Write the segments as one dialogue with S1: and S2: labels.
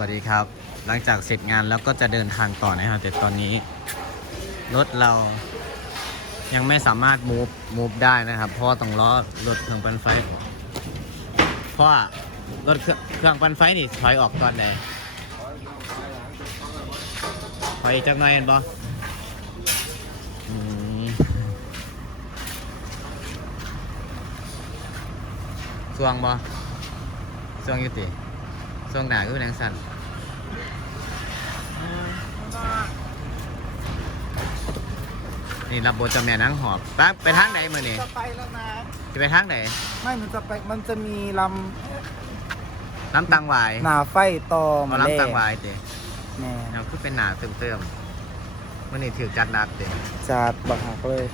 S1: วัสดีครับ หลังจากเสร็จงานแล้วก็จะเดินทางต่อนะครับแต่ตอนนี้ รถเรายังไม่สามารถ move move ได้นะครับ เพราะต้องล้อรถเครื่องปั่นไฟ เพราะว่ารถเครื่องเครื่องปั่นไฟนี่ถอยออกตอนไหนถอยจักหน่อยเห็นปะอืมสวงบ่สวงยุติ สวงหนาคือเป็นหนังสั่นนี่รับบทเจะแม่นางหอบไปไปทางไหนมือนี่
S2: จะไปแล้วนะ
S1: จะไปทางไหน
S2: ไม่มันจะไปมันจะมีล
S1: น้ำตังหวายำ
S2: หนาไฟต่อ
S1: เอา
S2: มา
S1: น้ำตังหวายเตะ
S2: แม่
S1: เราคือเป็นหนาเติมเติมๆมันนี่ถือจัดหนักเตะ
S2: จัดบักหักเลย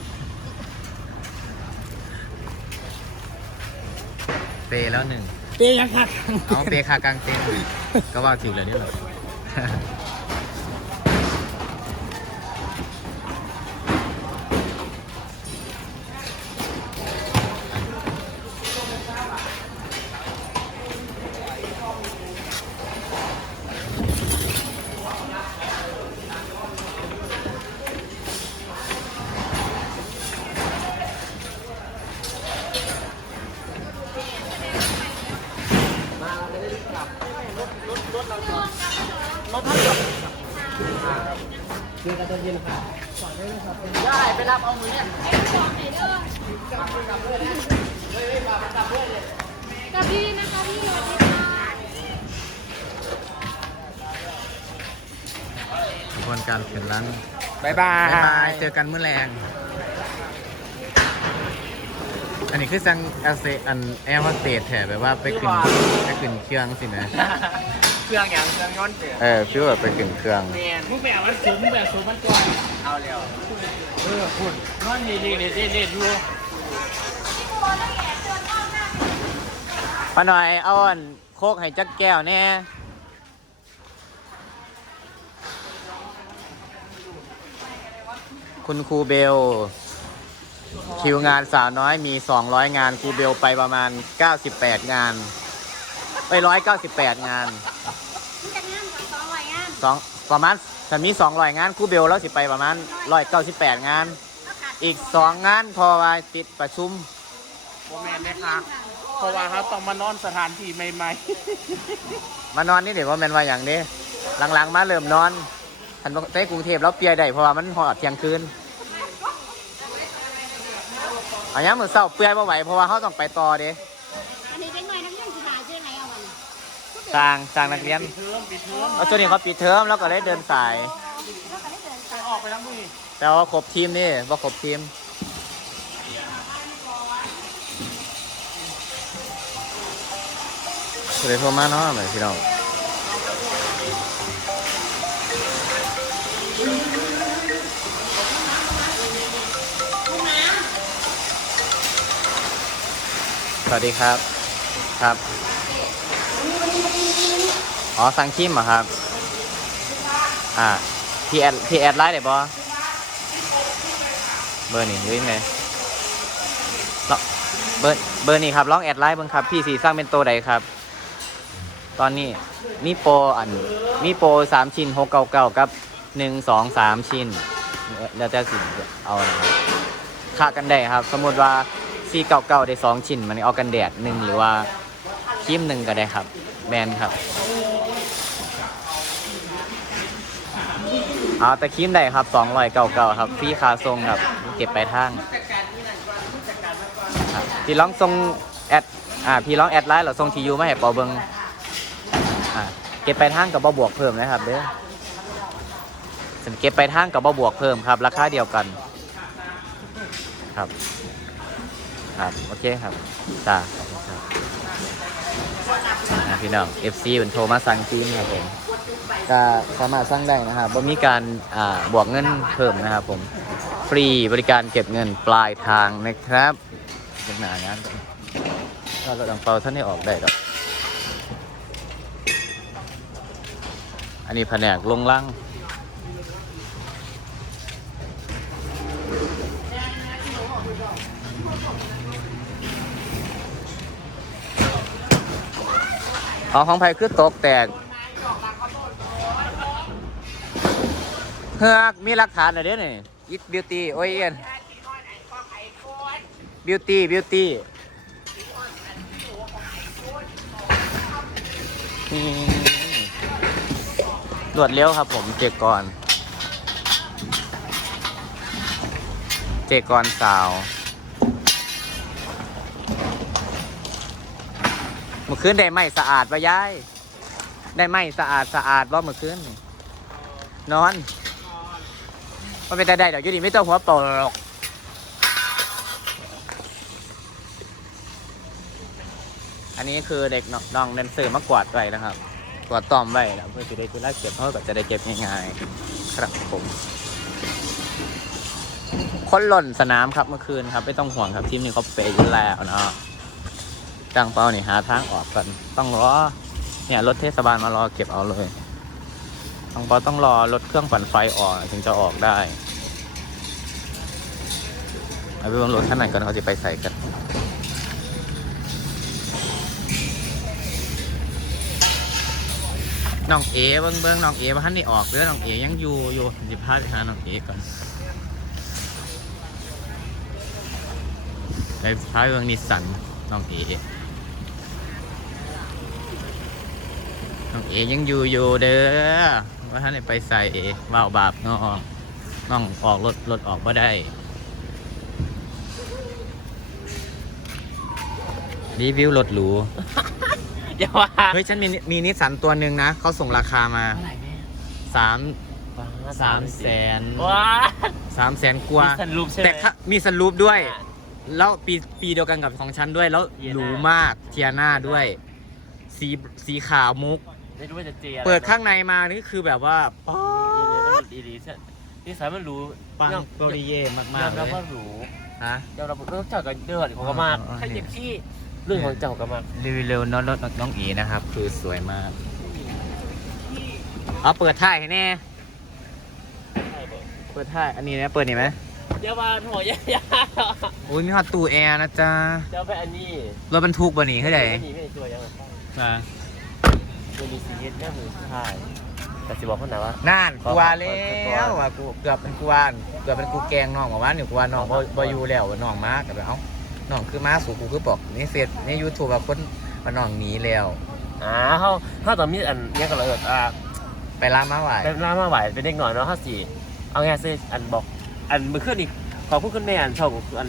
S1: เปแล้วหนึ่ง
S2: เตะยัขาด
S1: เอาเปย์ขากลางเตะนท์ก็ว่าถึงเลยนี่เหรอ นี่ยหรอ
S2: ได้ไปรับเอามือเนี่ย
S3: กับพี่นะคะพี่สวัสดีค่ะ
S1: กระบวนการเขียนร้าน
S2: บายบา
S1: บ๊ายบายเจอกันเมื่อแรง อันนี้คือสั่งแอร์เซอันแอร์ฮอสเตสแถแบบว่าไปขึ้นไปขึ้นเครื่องสินะ
S2: เครื่องอย่างเครื่องย้อนเสีย
S1: เออฟิวแบบไปขึ้นเครื่อง
S2: เมียนมึงแบบมันสูงแบบสูงมันกว่าเอาเร็วเออคุณนอนนี่นี่นี่นี่นี่ดู
S1: มาหน่อยเอาอันโคกให้จักแก้วแน่คุณครูเบล คิวงานสาวน้อยมี 200 งานครูเบลไปประมาณ 98 งาน ไป 198 งาน
S3: พี่จะงานกับสองวัยงาน
S1: สองประมาณฉันมี 200 งานครูเบลแล้วสิไปประมาณ 198 งานอีก 2 งานพอว่าติดประชุม
S2: โมแมนไหมคะเพราะว่าเขาต้องมานอนสถานที่ใหม่
S1: มานอนนี่เดี๋ยวว่าแมนว่าอย่างนี้ หลังๆ มาเริ่มนอนทันบอกในกรุงเทพแล้วเปียได้เพราะว่ามันหอดเที่ยงคืน อันนี้มือเศร้าเปียไม่ไหวเพราะว่าเขาต้องไปต่อเด้
S3: อันนี้เป็นหน่วยนักเรียนศึกษาเจ๊ไหนเอาวันนี้
S1: สร้างสร้างนักเรียน
S2: ๆเทอมปิดเทอม
S1: เอาช่วงนี้เขาปิดเทอมแล้วก็ได้เดินสาย
S3: แล้วก็ได้เดิน
S2: ไปออกไปทั้งมือ
S1: แต่ว่าครบทีมนี่ว่าครบทีม เลยโทรมาเนาะเหมือนพี่น้อง สวัสดีครับ ครับ อ๋อ สั่งคิมเหรอครับ อ่าพี่แอดพี่แอดไลน์ได้ปะเบอร์นี่หรือยังไงลองเบอร์เบอร์นี่ครับลองแอดไลน์เบิ่งครับ พี่สีสร้างเป็นตัวใดครับ ตอนนี้มีโปรอันมีโปรสามชิ้นหกเก้าเก้ากับหนึ่งสองสามชิ้น แล้วแต่สิเอานะครับค่ากันแดดครับ สมมติว่า สี่เก้าเก้าได้สองชิ้น มันเอากันแดดหนึ่งหรือว่าครีมหนึ่งก็ได้ครับ แมนครับเอาแต่ครีมได้ครับสองรอยเก่าๆครับฟรีคาทรงครับ เก็บไปทางครับพี่ลองส่งแอดอ่าพี่ลองแอดไลน์หรือส่งทียูไมาให้เปอเบิงอ่าเก็บไปทางกับบ่บวกเพิ่มนะครับเด้อเก็บไปทางกับบ่บวกเพิ่มครับ ราคาเดียวกันครับ ครับ โอเคครับจ้าพี่น้อง FC เป็นโทรมาสั่งจีนครับผมก็สามารถสร้างได้นะครับว่ามีการบวกเงินเพิ่มนะครับผม ฟรีบริการเก็บเงินปลายทางนะครับยังหนางานก่อนก็เราดังเปาท่านได้ออกได้ดอกอันนี้แผนกลงล่าง ของของไผ่คือตกแตกเฮือกมีหลักฐานอะไรเด้อนี่อิทบิวตี้โอเอียนบิวตี้บิวตี้ตรวจเร็วครับผมเจก่อน เจก่อนสาว เมื่อคืนได้ไหมสะอาดปะยาย ได้ไหมสะอาดสะอาดว่าเมื่อคืนนี่นอนมันเป็นแต่ได้เดี๋ยวยูดีไม่ต้องหัวโปหรอกอันนี้คือเด็กน้องน้องเดนเซอร์มากวาดไว้นะครับกวาดตอมไว้แล้วเพื่อจะได้คือลาเก็บเขาก็จะได้เก็บง่ายๆครับผมคนหล่นสนามครับเมื่อคืนครับ ไม่ต้องห่วงครับทีมนี้เขาเปย์อยู่แล้วเนาะ จังเป้านี่หาทางออกกันต้องรอเนี่ยรถเทศบาลมารอเก็บเอาเลยจังเป้าต้องรอรถเครื่องปั่นไฟออกถึงจะออกได้เอาไปบนรถท่านไหนก่อนเขาจะไปใส่กันน้องเอเบิ้งเบิ้งน้องเอว่าท่านได้ออกเรือน้องเอยังอยู่อยู่สิพาไปหาน้องเอก่อนไปพาไปเบิ่งนิสสันน้องเอ น้องเอยังอยู่อยู่เด้อว่าท่านได้ไปใส่ว่าวบาปน้องน้องออกรถรถออกก็ได้รีวิวรถหรู
S2: อย่าว่า
S1: เฮ้ยฉันมีมีนิสสันตัวหนึ่งนะเขาส่งราคามา
S2: เท่าไหร่แม่
S1: สามสามแสน
S2: ว้า
S1: สามแสนกว่า
S2: มีสันรูปใช่ไหม
S1: แต่ถ้ามีสลูปด้วย
S2: อะ
S1: แล้วปีปีเดียวกันกับของฉันด้วย แล้ว
S2: เทียน่า
S1: หรูมากเทียน่าด้วย สีสีขาวมุก
S2: ไม่รู้ว่าจะเจีย
S1: เปิดข้างในมานี่คือแบบว่าป๊อ
S2: ดีเลยมันดีดีใช่นี่สายมันรู้
S1: ปัง
S2: ยอม
S1: โปรเย่มาก
S2: ย
S1: มา
S2: อกม
S1: เล
S2: รับ
S1: ย
S2: ว่ารู้
S1: ฮะ
S2: ยอมรับเรื่องเจ้ากับเดือดของกระมาก
S1: อ๋ออ๋อ
S2: ใครเจ็บขี้เรื่องของเจ้ากับมาก
S1: รีวิวเร็วน้องน้องน้องอีนะครับ คือสวยมากเอาเปิดท่ายให้แน่เปิดท่ายอันนี้นะเปิดนี่ไหม
S2: เดี๋ยวมาหัวยายา
S1: อุ้ยมีฮอตตู้แอร์นะจ๊ะ
S2: เดี๋ยวไปอันนี้
S1: รถบรรทุกบ่หนีให้ไหน
S2: ไม่มีไม่ได้ตัวยังไง
S1: มา
S2: ไม่มีซีเอสแค่มือใช่แต่สิบอกเขาหนาว่า
S1: น่านกลัวแล้วอะกูเกือบเป็นกูวานเกือบเป็นกูแกล้งน้องบอกว่าเนี่ยกูว่าน้องบ่บ่อยู่แล้วว่าน้องมากับเอ้าน้องคือมาสู่กูคือบอกในเฟซในยูทูบว่าคนว่าน้องหนีแล้ว
S2: อ่าเขาเขาตอนมีอันเนี้ยกันเลยอ่า
S1: ไปร้านมาไหว
S2: เป็นร้านมาไหวเป็นเด็กหน่อยเนาะห้าสี่เอาไงซิอันบอกอันมือขึ้นอีกขอพูดขึ้นแม่อันช่องอัน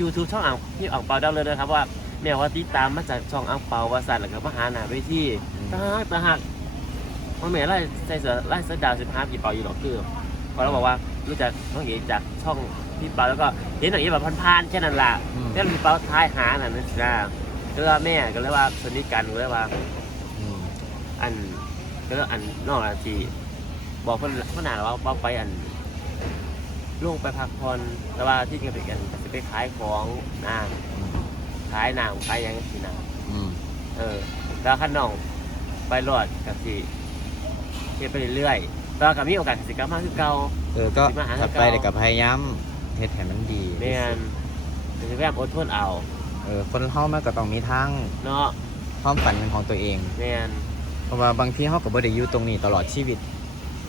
S2: ยูทูบช่องอ่างพี่อ่างเปาได้เลยนะครับว่า แม่ว่าติดตามมาจากช่องอ่างเปาว่าสันแล้วก็มาหาหนาไปที่ตาหักตาหักพ่อแม่ไล่ใส่เสือไล่เสือดาวสิบห้ากี่เปาอยู่หรอกคือพอเราบอกว่ารู้จักน้องเอ๋จากช่องพี่เปาแล้วก็เห็นหนังเอ๋แบบพันๆแค่นั้นแหละ
S1: อืม
S2: แค่พี่เปาท้ายหาน่ะนะนะก็เลยว่าแม่ก็เลยว่าสนิทกันก็เลยว่า
S1: อืม
S2: อันก็เลยอันนอกจากที่บอกเพิ่นเพิ่นหนาว่าว่าไปอันลงไปพักผ่อนแต่ว่าที่จริงเป็นกันจะไปขายของนะ ขายหนางขายหยังสินะ
S1: อืม
S2: เออ แล้วขั้นน้องไปรอดกับสิเฮ็ดไปเรื่อยๆแล้วก็มีโอกาสสิกลับมาคือเก่า
S1: เออก็
S2: สิมาหา
S1: ถัดไปเด็กกับพยายามเฮ็ดให้มันดี
S2: แม่นจะพยายามอดทนเอา
S1: เออคนเฮามันก็ต้องมีทาง
S2: เนาะ
S1: ความฝันเป็นของตัวเอง
S2: แม่น
S1: เพราะว่าบางทีเฮาก็บ่ได้อยู่ตรงนี้ตลอดชีวิต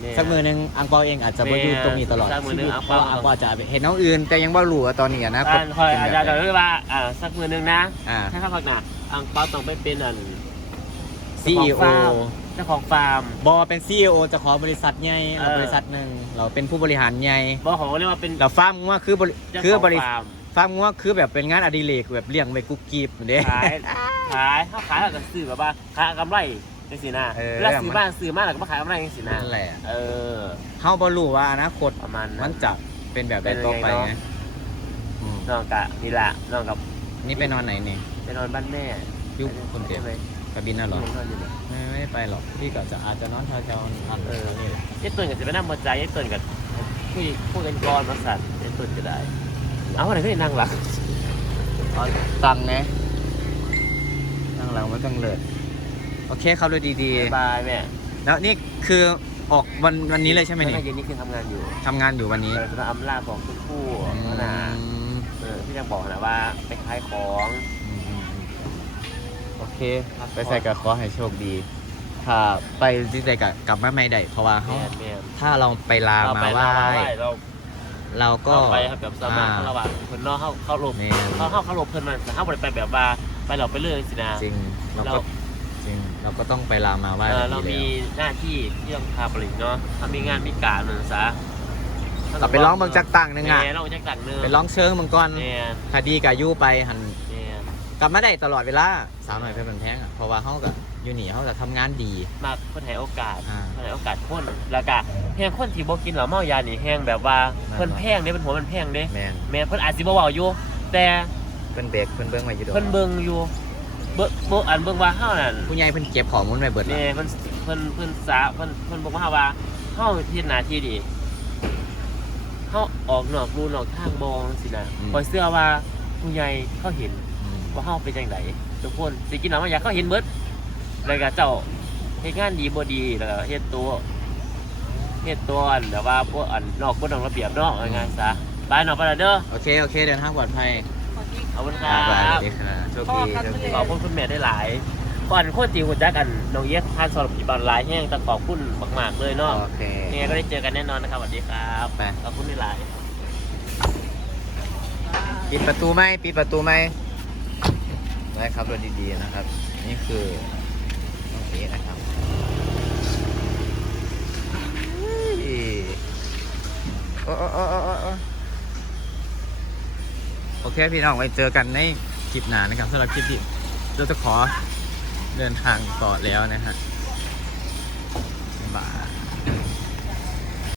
S2: แม่น
S1: สักมือหนึงอังเปาเองอาจจะบ่อยู่ตรงนี้ตลอด
S2: สักมื้อ
S1: ชี
S2: หนึ่
S1: วิ
S2: ง
S1: ต
S2: อัง
S1: เพ
S2: เปา
S1: ราะว่าอังเปาจะเห็นน้องอื่น แต่ยังบ่รู้ว่าตอนนี้อะนะ
S2: บ้านคอยอาจารย์
S1: เป็
S2: จะ
S1: นแบบไหน
S2: เรียกว่าอ่าสักมือหนึงนะ
S1: อ่า
S2: ถ้าข้าพักหนาอังเปาต้องไปเป็นอัน
S1: CEO
S2: เจ้าของฟาร์ม
S1: บอเป็น CEO เจะของบริษัทใหญ่เรา
S2: เออ
S1: บริษัทหนึ่งเราเป็นผู้บริหารใหญ่
S2: บอกของเรียกว่าเป็น
S1: เราฟาร์มงัวคือบริ
S2: เจ้า
S1: คือ
S2: ของ
S1: บริ
S2: ฟาร์ม
S1: ฟาร์มงัวคือแบบเป็นงานอดิเรกแบบเลี้ยงไว้กุ๊กกีบเด้
S2: ขายขายเขาขายแล้วก็ซื้อแบบว่าขายกำไร จังสินะ
S1: เออ
S2: แล้วซื้อบ้านซื้อมาแล้วก็มาขายกำไรจังสินะ
S1: นั่นแหละ
S2: เออ
S1: เฮาบ่รู้ว่าอนาคต
S2: ประมาณ
S1: มั
S2: นั้นน
S1: จะเป็นแบบใดต่อไป
S2: เป็นยังไง
S1: ไง
S2: เนาะ
S1: อืม
S2: น้องกะนี่ละน้องกับ
S1: นี่ไปนอนไหนนี่
S2: ไปนอนบ้านแม่
S1: อยุคคนเดียว
S2: ใช่ไหม
S1: กระบินน่ะเหรอ
S2: นอนอยู่เนี่ย
S1: ไม่ไม่ได้ไปหรอก พี่ก็จะอาจจะนอนแถวๆนั่น
S2: เออ
S1: นี่แหละ
S2: ยัดตุนกับจะไปนั่งมาใจยัดตุนกับคุยพูดกันก่อนมาสั่นยัดตุนก็ได้ เอาอะไรก็ได้นั่งหลัง
S1: อ๋อตังไงนั่งหลังมันต้องเลิศ โอเคครับเลยดี
S2: บายแม่
S1: ๆ แล้วนี่คือออกวันวันนี้เลยใช่ไหมนี่
S2: แล้วก็เย็นนี้คือทำงานอยู่
S1: ทำงานอยู่วันนี้
S2: แต่จะอำลาของคุณผู้
S1: อืม
S2: นะเออพี่ยังบอกนะว่าไปขายของ
S1: อืมอืมอืมโอเคไปใส่กับขอให้โชคดี ถ้าไปที่ใดก็กลับมาไม่ได้เพราะว่า
S2: แม
S1: เขา
S2: นแมน
S1: ถ้าเราไปลา
S2: เรา
S1: มา
S2: ไป
S1: ไหว้
S2: ลามาไหว้เรา
S1: เราก็
S2: เข้าไปครับแบบสามารถ
S1: อ่
S2: ระหว่างคนนอกเข้าเข้าหลบ
S1: แม่น
S2: เข้าเข้าเข้าหลบเพิ่นมันเข้าบ่ได้ไปแบบว่าไปเราไปเรื่อยสินะ
S1: จริงเรา
S2: เรา
S1: ก็จริง เราก็ต้องไปลามาไหว้
S2: เออ
S1: แบบ
S2: เรา
S1: นี้
S2: มี
S1: แล้ว
S2: หน้าที่ที่ต้องทำอะไรเนาะถ้ามีงานมีการนั่นซะ
S1: กลับไปร้องเมืองจักตังหนึงอะ
S2: แม่ร้องจักตังหนึง
S1: ไปร้องเชิงเมืองก่อน
S2: แม่น
S1: คดีกับยู่ไปหัน
S2: แม่น
S1: กลับมาได้ตลอดเวลาสาวหน่อยเพชรบันแพงอะเพราะว่าเขากับอยู่หนีเขาจะทำงานดี
S2: มาเพิ่นให้โอกาส
S1: อ่า
S2: เพิ่นให้โอกาสคนแล้วก็แฮงคนที่บ่กินเหล้าเมายานี่แฮงแบบว่า
S1: แม่น
S2: เพิ่นแพงเด้เป็นหัวมันแพงเด้
S1: แมน
S2: แม่นเพิ่นอาจสิบ่เว้าอยู่ แต่
S1: เพิ่นเบรกเพิ่นเบิ้งไว้อยู่ดอก
S2: เพิ่นเบิ่งอยู่ เบิ่งบ่อันเบิ่งว่าเฮานั่น
S1: ผู้ใหญ่เพิ่นเก็บข้อมูลไว้เบิดแล้ว
S2: แม่เพิ่นเพิ่นเพิ่นสาเพิ่นเพิ่นบอกว่าว่าเฮาเฮ็ดหน้าที่ดีเฮาออกนอกรูนอกทางบ่สินะคอยเชื่อว่าผู้ใหญ่เขาเห็น
S1: อืม
S2: ว่าเฮาเป็นจังไดทุกคนสิกินน้ำมันอยากเขาเห็นเบิดแล้วก็เจ้าเฮ็ดงานดีบ่ดีแล้วก็เฮ็ดตัวเฮ็ดตัวอันแบบว่าพวกอันนอกกฎนอกระเบียบเนาะว่าง่ายๆซะบายเนาะไปแล้วเด้อ
S1: โอเค โอเค เดินทางปลอดภัย
S2: ขอบคุณค
S1: อ่า
S2: รั
S1: สวั
S2: บ
S1: สดีค่ะโชคดีโชคดี
S2: ขอบคุณคุณแม่ได้หลาย ก่อนโคตรตีหุ่นจักกันน้องเย็ดทานสอบปฏิบัติหลายแห้งแต่ขอบคุณมากๆเลยเนาะ
S1: โอเค
S2: ยังไงก็ได้เจอกันแน่นอนนะครับสวัสดีครับ
S1: ไป
S2: ขอบคุณหลาย
S1: ปิดประตูไหมปิดประตูไหมได้ครับรถดีๆนะครับ นี่คือน้องสีนะครับเฮ้ยโอ้โอ้โอ้โอ้โอ้โอ้โอเคพี่น้องไว้เจอกันในคลิปหน้านะครับสำหรับคลิปนี้เราจะขอเดินทางต่อแล้วนะฮะบ๊ายบาย